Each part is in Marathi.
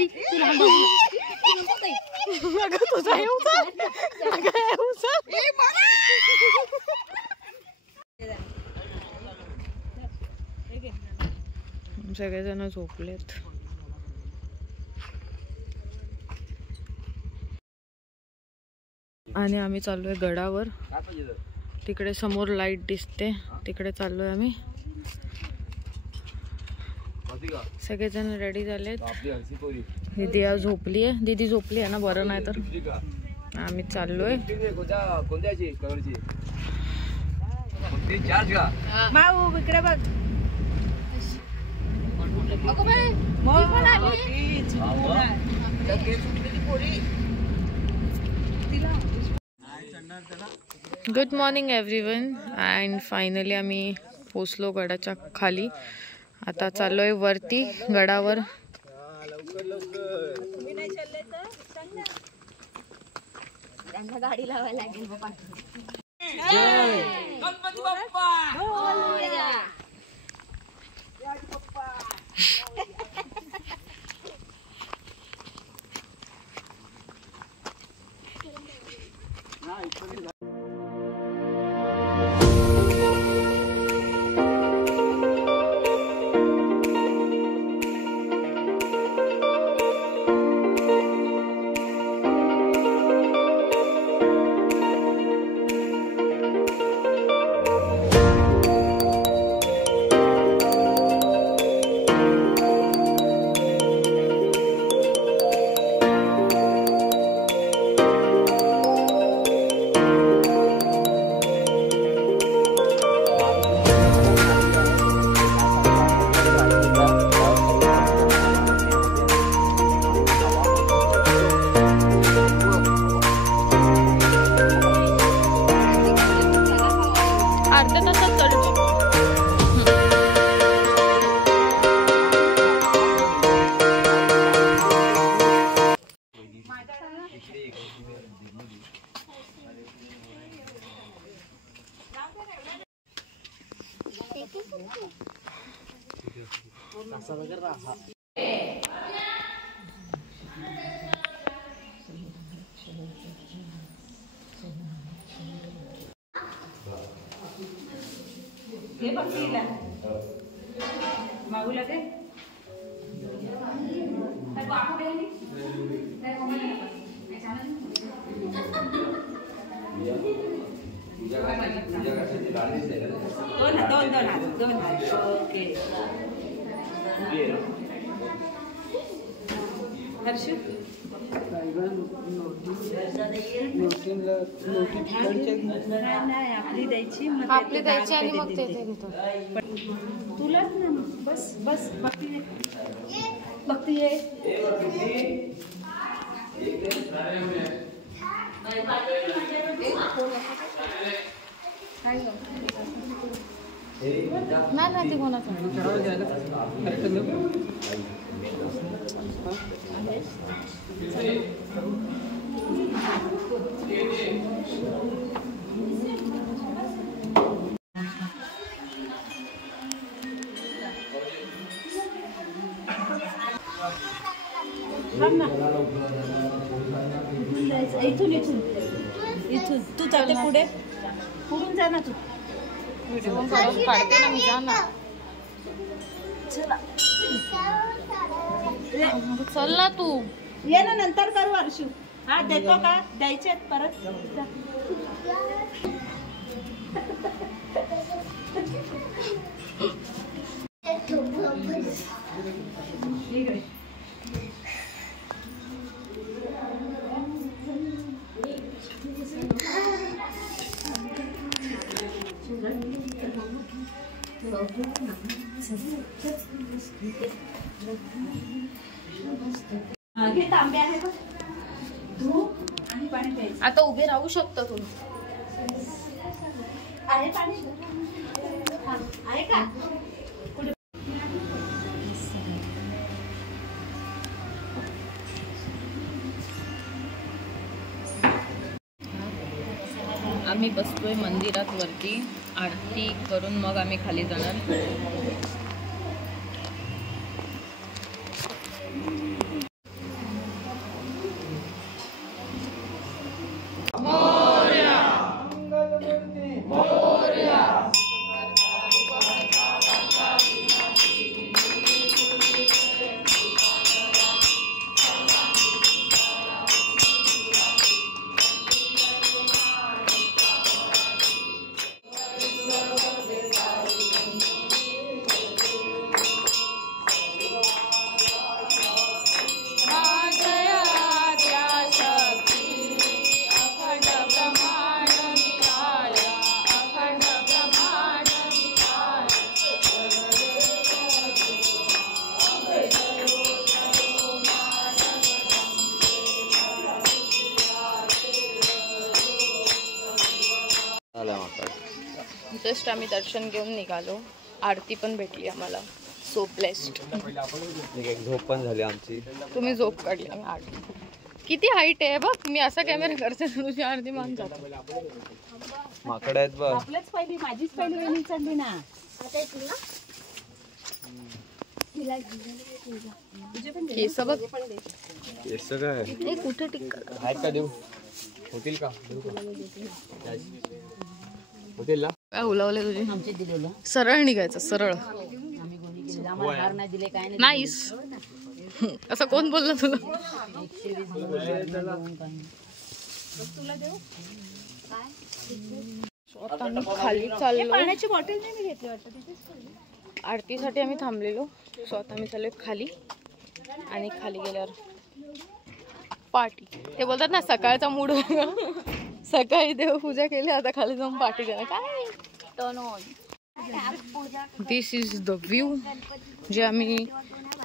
सॉरी सगळेजण झोपलेत. आणि आम्ही चाललोय गडावर. तिकडे समोर लाईट दिसते, तिकडे चाललोय आम्ही. सगळेजण रेडी झालेत. दीदी आज झोपली आहे. दीदी झोपली आहे ना, बरं नाही तर. आम्ही चाललोय. माऊ इकडे बघ. Good morning everyone. And finally आम्ही पोचलो गडाच्या खाली. आता चाललोय वरती गडावर. गाडी लावायला लागेल. गणपती बाप्पा. हे बघितला माऊ लगे दोन ओके. हर्षू आपली द्यायची आणि मग ते घेतो. तुलाच ना. बस बस बघती बघती आहे. नाही ती कोणाचं इथून इथून इथून तू चालते पुढे. पुढून जा ना तू. व्हिडिओ काढते ना मी. जा ना. चल ना तू. ये ना नंतर करू हर्षू. हा देतो का? द्यायचे परत. घे तांबे आहे बघ. तू आणि पाणी प्यायचं. आता उभे राहू शकतो तुम्ही. आहे पाणी आहे का? आम्ही बसतोय मंदिरात वरती. आरती करून मग आम्ही खाली जाणार. जस्ट आम्ही दर्शन घेऊन निघालो. आरती पण भेटली आम्हाला. So blessed. झोप पण झाली आमची. तुम्ही झोप काढली. आम्ही आरती. किती हाईट आहे बघ. मी असा कॅमेरा करते तुझी आरती मान जातो. माकड आहेत बघ. आपल्याच पहिली माझीच पहिली वेणी चालली ना. केस बघ. केस काय हे कुठे टिकलं आहेत का? देऊ होतील का? होतील ना? काय उलावले तुझे? आमचे दिलेलं सरळ निघायचं. सरळ आम्ही गोणी केलेलं. आम्हाला हार नाही दिले काय नाही. नाहीस. असं कोण बोललं तुला? 120 खाली चाललो. पाण्याची बॉटल नाही मी घेतली वाटतं. आरतीसाठी आम्ही थांबलेलो. सो आता आम्ही चाललोय खाली. आणि खाली गेल्यावर पार्टी. ते बोलतात ना सकाळचा मूड. सकाळी देवपूजा केली, आता खाली जाऊन पार्टी करा. काय turn on. This is the view. जे आम्ही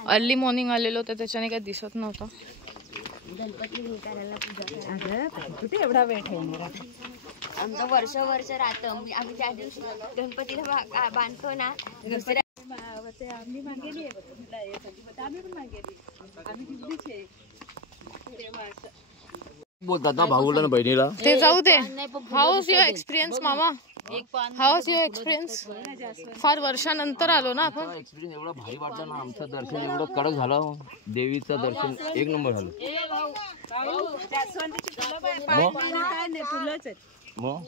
अर्ली मॉर्निंग आलेलो तर त्याच्याने काही दिसत नव्हतं. कुठे एवढा वेळ ठेवणार? आमचं वर्ष राहतं. आम्ही त्या दिवशी गणपतीला बांधतो ना. आम्ही मागेली आम्ही पण मागेली. आम्ही दिल्लीचे बोलतात ना भाऊला ना बहिणीला. ते जाऊ दे. हाऊ वॉज युअर एक्सपिरियन्स मामा? How was your experience? फार वर्षानंतर आलो ना आपण. एक्सपिरियन्स एवढा भारी वाटला ना. आमचं दर्शन एवढं कडक झालं. देवीचं दर्शन एक नंबर झालं. मग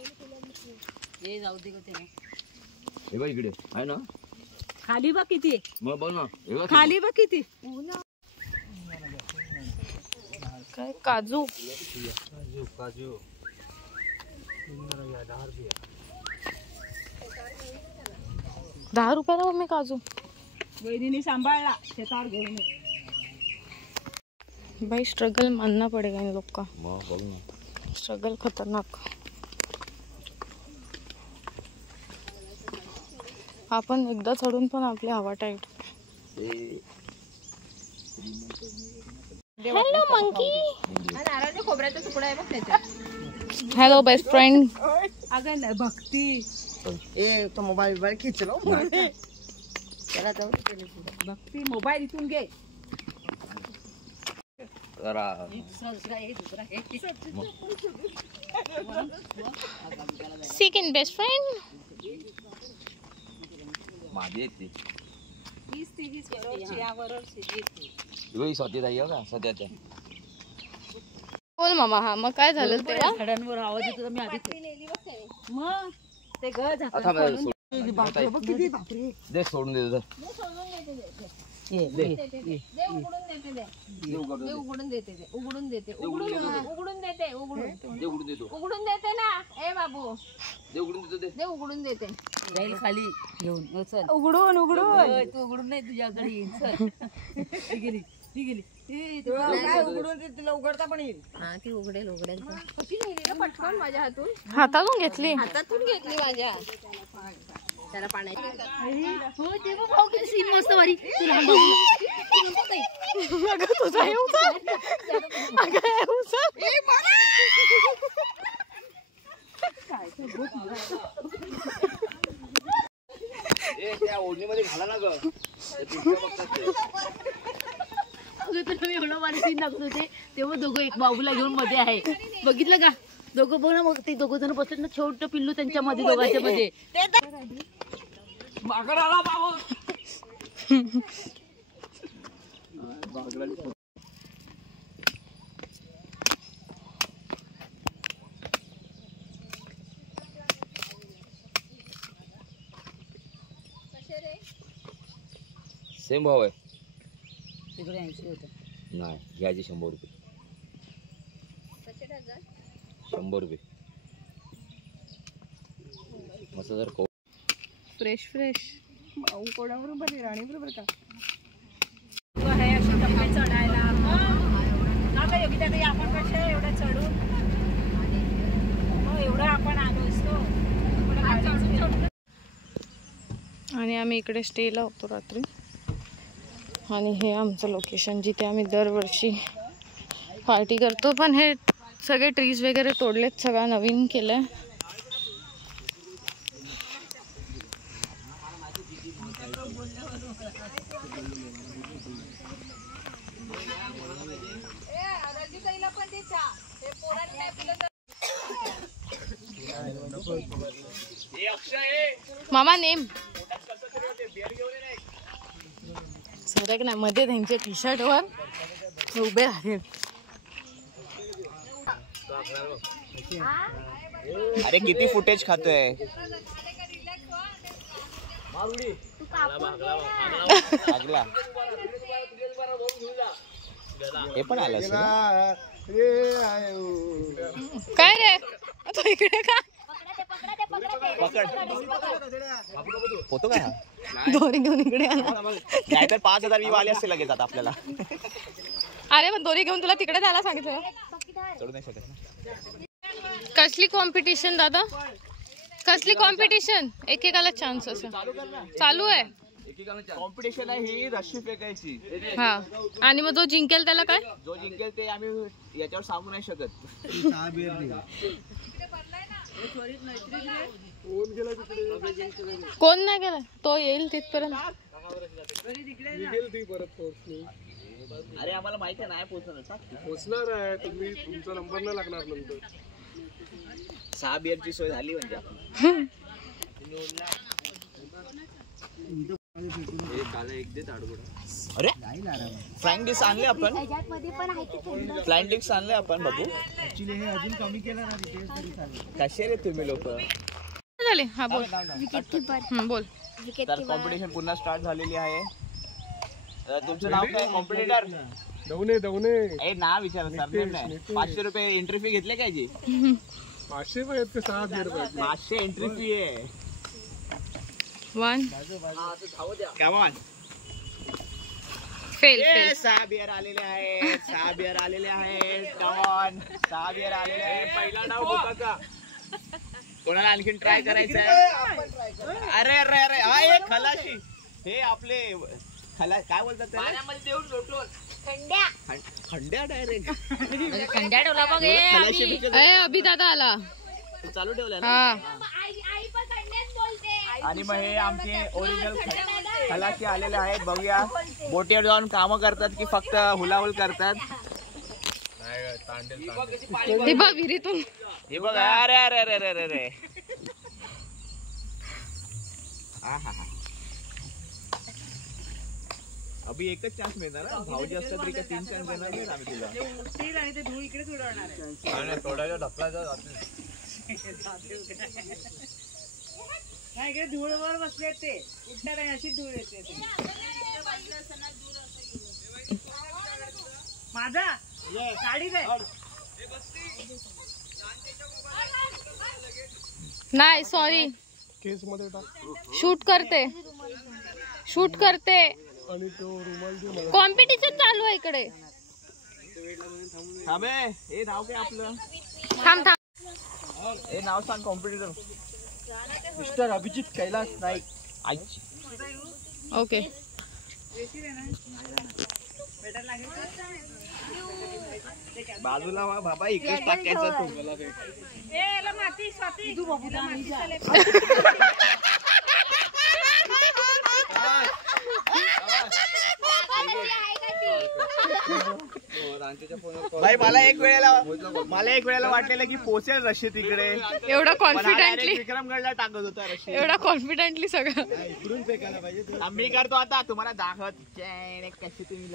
हे जाऊ दे ते. हे बघ इकडे आहे ना. खाली बघ किती. मग बघ ना. खाली बघ किती. काय काजू. काजू 10 रुपयाला मम्मी काजू. वहिनीने सांभाळला शेतावर घेऊन. भाई स्ट्रगल मानना पडेगा इन लोग का. मग बघ ना. स्ट्रगल खतरनाक. आपण एकदा चढून पण आपली हवा टाईट. Hello monkey. खोबऱ्याचा तुकडा आहे बघ त्याच्यात. Hello best friend. अगं भक्ती. तो मोबाईल खींच लो. त्याला जाऊ दे. भक्ती मोबाईल इथून घे. Second best friend. माझी येते बोल मामा. हा मग काय झालं तेव्हा? झाडांवर आवाज येतो. मी आधी मग ते घर दे सोडून दे. उघडून देते ना. ए बाबू दे उघडून देते. जाईल खाली घेऊन. चल उघडून तू उघडून नाही तुझ्याकडे येईल. चल ती गेली. काय उघडून तिला उघडता पण येईल. हा ती उघडेल. कशी नेली पटकन माझ्या हातून. हातातून घेतली. हातातून घेतली माझ्या. त्याला पाण्याची सीन मस्त भारी. तुझा ओढणीमध्ये घाला ना ग. तुला एवढं भारी सीन दाखवत होते तेव्हा दोघं एक बाबूला घेऊन मध्ये आहे. बघितलं का? दोघं बघ ना. मग ते दोघं जण बसले ना. छोटं पिल्लू त्यांच्या मध्ये. दोघांच्या मध्ये माकड आला बाबा. सेम भाव आहे. तिकडे 80 होतं. नाही घ्यायचे 100 रुपये. 100 रुपये मस्त. जर फ्रेश भाऊ कोणाबरोबर राणी बरोबर का? चढायला आपण कशा एवढं चढून एवढं आपण आलो असतो. आणि आम्ही इकडे स्टेला होतो रात्री. आणि हे आमचं लोकेशन जिथे आम्ही दरवर्षी पार्टी करतो. पण हे सगळे ट्रीज वगैरे तोडलेत. सगळं नवीन केलंय. मामा नेम सरक नाही मध्ये त्यांच्या टी शर्ट वर उभे राहतील. अरे किती फुटेज खातोय. भागला हे पण आलं काय रे तो इकडे का पकड होतो काय दोरी घेऊन इकडे आला. नाहीतर 5,000 व्ह्यू आले असते लगेच आता आपल्याला. अरे पण दोरी घेऊन तुला तिकडे जायला सांगितलं. चढू नाही शकत ना. कसली कॉम्पिटिशन दादा कसली कॉम्पिटिशन. एकेकाला चान्स असं चालू आहे. कॉम्पिटिशन आहे ही रस्सी फेकायची. हा आणि मग जो जिंकेल त्याला काय. जो जिंकेल ते आम्ही याच्यावर सांगू नाही शकत. कोण नाही गेला तो येईल तिथपर्यंत. अरे आम्हाला माहिती आहे नाही पोहोचणार आहे तुम्ही. तुमचा नंबर नाही लागणार नंतर. 6 बिअरची सोय झाली म्हणजे अरे फ्लाइंग डिस्क आणले आपण. फ्लाइंग डिस्क आणले आपण बाबू. अजून कमी केलं ना. कसे रे तुम्ही लोक. झाले हा बोल बोल. तर कॉम्पिटिशन पुन्हा स्टार्ट झालेली आहे. तुमचं नाव काय कॉम्पिटिटर. दवणे ए नाव विचारा सर. नाही 500 रुपये एंट्री फी घेतले काय जी. 500 रुपये 6 रुपये 500 एंट्री फी आहे. 1 कम ऑन. फेल 6 बिअर आलेले आहेत. 6 बिअर आलेले आहेत. कम ऑन 6 बिअर आलेले आहेत. पहिला डाव होता. कोणाला आणखीन ट्राय करायचं आहे. अरे अरे अरे हा एक खलाशी. हे आपले खला काय बोलतात त्याला. खंड्या डायरेक्ट. खंड्या ठेवला बघ अभि दादा आला. चालू ठेवला ना. आणि मग हे आमचे ओरिजिनल खलाशी आलेले आहेत. बघूया बोटीवर जाऊन कामं करतात की फक्त हुलाहुल करतात. हे बघ विहिरीतून. हे बघ अरे अरे अरे अरे अरे. अभि एकच चान्स मिळणार. भाऊजी असतात तरी का 3 चान्स देणार नाही आम्ही तुला. आणि ते धूळ इकडेच उडवणार आहे. थोड्याच्या ढकलायचा नाही इकडे धूळवर बसले ते उठणार आणि अशी धूळ येते. माझा गाडी दे. नाही सॉरी केस मध्ये टाक. शूट करते आणि तो रुमाल दे मला. कॉम्पिटिशन चालू आहे इकडे. थांबे. हे नाव काय आपलं. थांब हे नाव सांग कॉम्पिटिटर. मिस्टर अभिजित कैलास नाईक. आईची ओके. बाजूला वा बाबा इकडेच टाकायचं तू. भाई मला एक वेळेला वाटलेलं की पोचेल रशी तिकडे. एवढा कॉन्फिडेंटली विक्रमगडला टाकत होता रशी. एवढा कॉन्फिडेंटली सगळं. इकडून फेकायला पाहिजे. मी करतो आता तुम्हाला दाखवत कशी तुम्ही.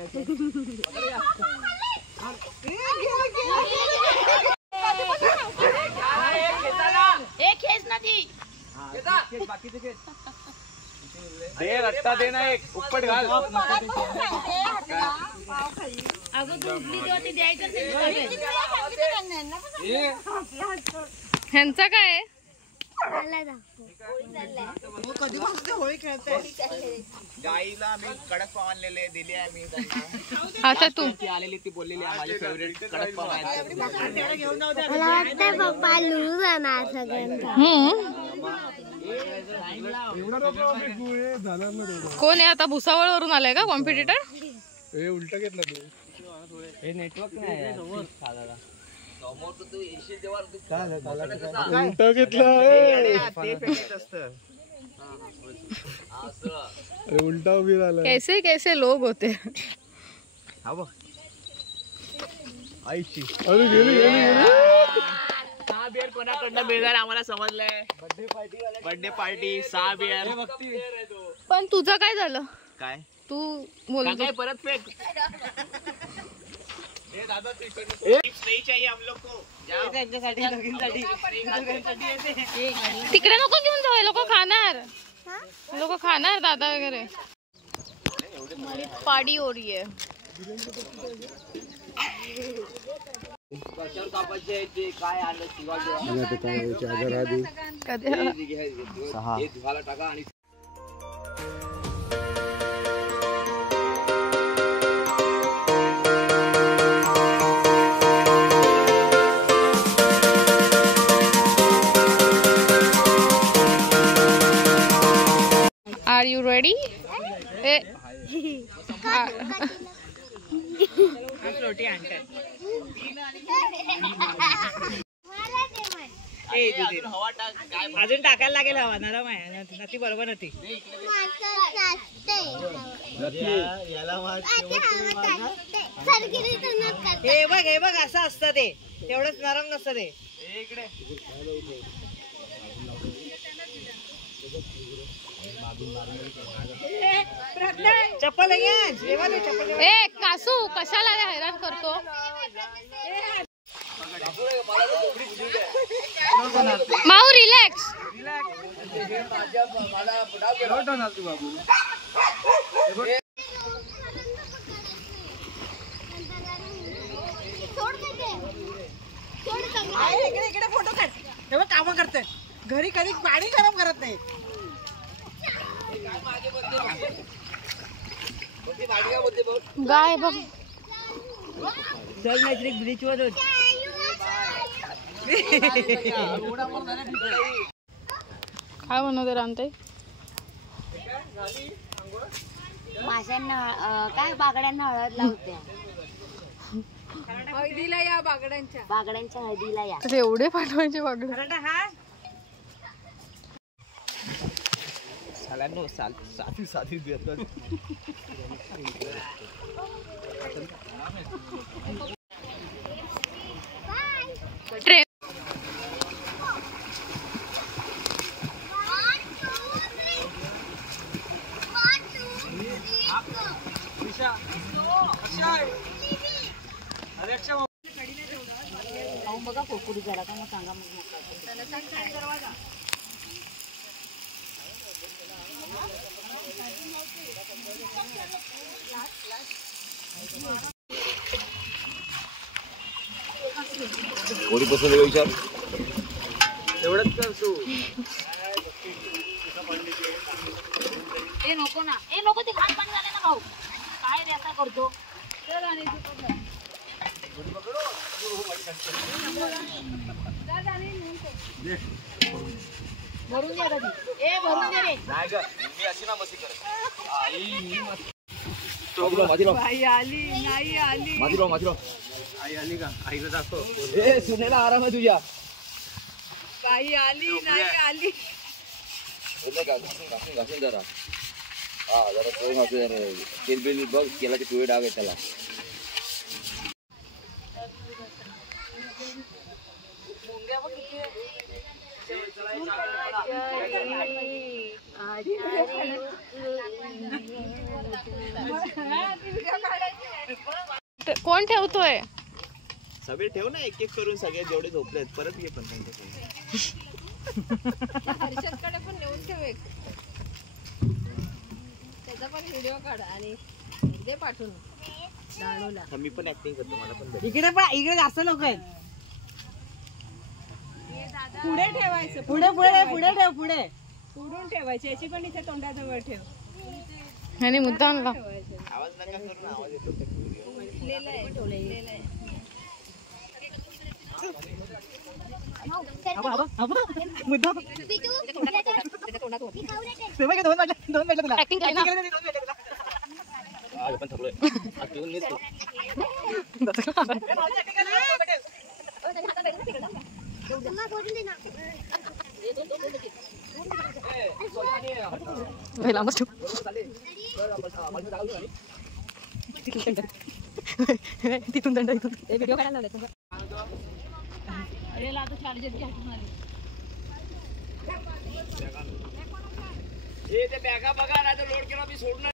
दे रट्टा दे ना एक उपट घाल. अगं दुधली जेव्हा ते द्यायचं ह्यांचा काय आहे. कधी बसते होळी खेळते. गाईला आम्ही कडक पाव आणलेले दिले आम्ही. आता तू ती आलेली ती बोललेली माझे फेवरेट कडक पाव आहेत. कोण आहे आता. भुसावळ वरून आलाय का कॉम्पिटिटर. हे उलट घेतलं तू. हे नेटवर्क नाही उलट घेतलं. ते फेकत असतं. अरे उलटा उभी झाला. कैसे कैसे लोग होते. हा बघ आईची अरे गेली गेली गेली. सहा बिअर कोणाकडनं मिळणार आम्हाला समजलंय. Birthday party 6 beer. पण तुझं काय झालं? काय तू बोल काय परत फेक. नहीं चाहिए हम लोग को. तिकडे नको घेऊन जाऊ, लोक खाणार दादा वगैरे. पार्टी हो रही है. कशावर कापायचे ते काय आलं शिवाजी कधी हे धुवायला टाका आणि Are you ready? अजून टाकायला लागेल हवा नरम आहे ती बरोबर नव्हती. हे बघ असं असतं ते तेवढंच नरम नसतं ते. चप्पल ए कासू कशाला हैराण करतो. माऊ रिलॅक्स. इकडे फोटो काढ. तेव्हा काम करते घरी कधी पाणी गरम करत नाही. गाय बघ ब्रिज वर काय बनवते रामताई? माशांना काय बागड्यांना हळद लावते. हळदीला या बागड्यांच्या हळदीला या. असे एवढे पाठवायचे बागडे. सालांनो साधी देतात. ट्रेन बघा कोकुडी जरा का मग सांगा मग. कोणी बसवलं विचार एवढंच कर तू. ए नको ना, ए नको ते घाण पाणी झालं ना भाऊ. काय रे आता करतो. चल आणि भरून दे कधी. ए भरून दे रे. नाही ग मी अशी ना मस्ती करत. आई आली नाही आली. आई आली का? आईला दाखव. ए सुनेला आराम आहे तुझ्या. आई आली नाही आली. घासून जरा. हा जरा सोय घासू जरा. तेल बिल बघ केला ते पिवळे डाग आहे त्याला. कोण ठेवतोय? सगळे ठेव ना एक एक करून सगळे जेवढे झोपलेत परत घे पण हर्षदकडे पण नेऊन ठेव एक. त्याचा पण व्हिडिओ काढ आणि दे पाठवून दाणूला. मी पण ऍक्टिंग करतो मला पण इकडे जास्त लोक आहेत. पुढे ठेवायचं पुढे ठेव पुढे पुढून ठेवायची याची पण इथे तोंडाजवळ ठेव. आणि मुद्दा आणला. आवाज नका करू ना. आवाज येतो ऍक्टिंग केली ना. पण थकलोय. आठवून नेतो. लांबच ठेव. तिथून दंड इथून व्हिडिओ काढायला लावले अरे आता चार्जरची आठवण आली. हे ते बॅगा बघा नाही तर लोड केला मी सोडणार.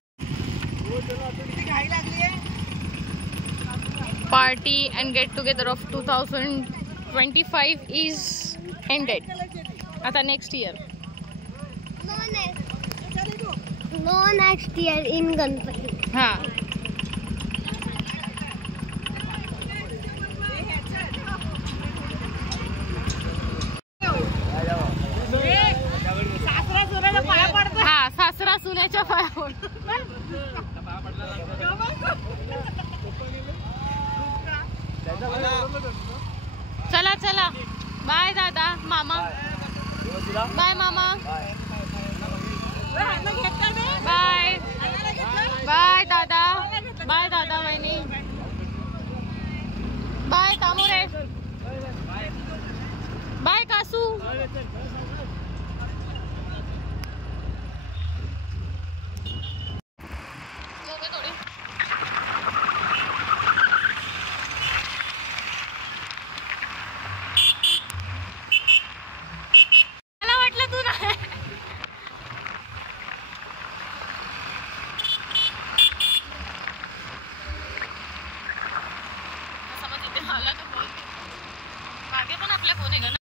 Party and get together of 2025 is ended. आता next year. No next year in Ganpati. हा. हा सासरा सुनेच्या पाया पडतो. चला चला बाय दादा मामा बाय मामा बाय बाय दादा वहिनी बाय तामुरे बाय कासू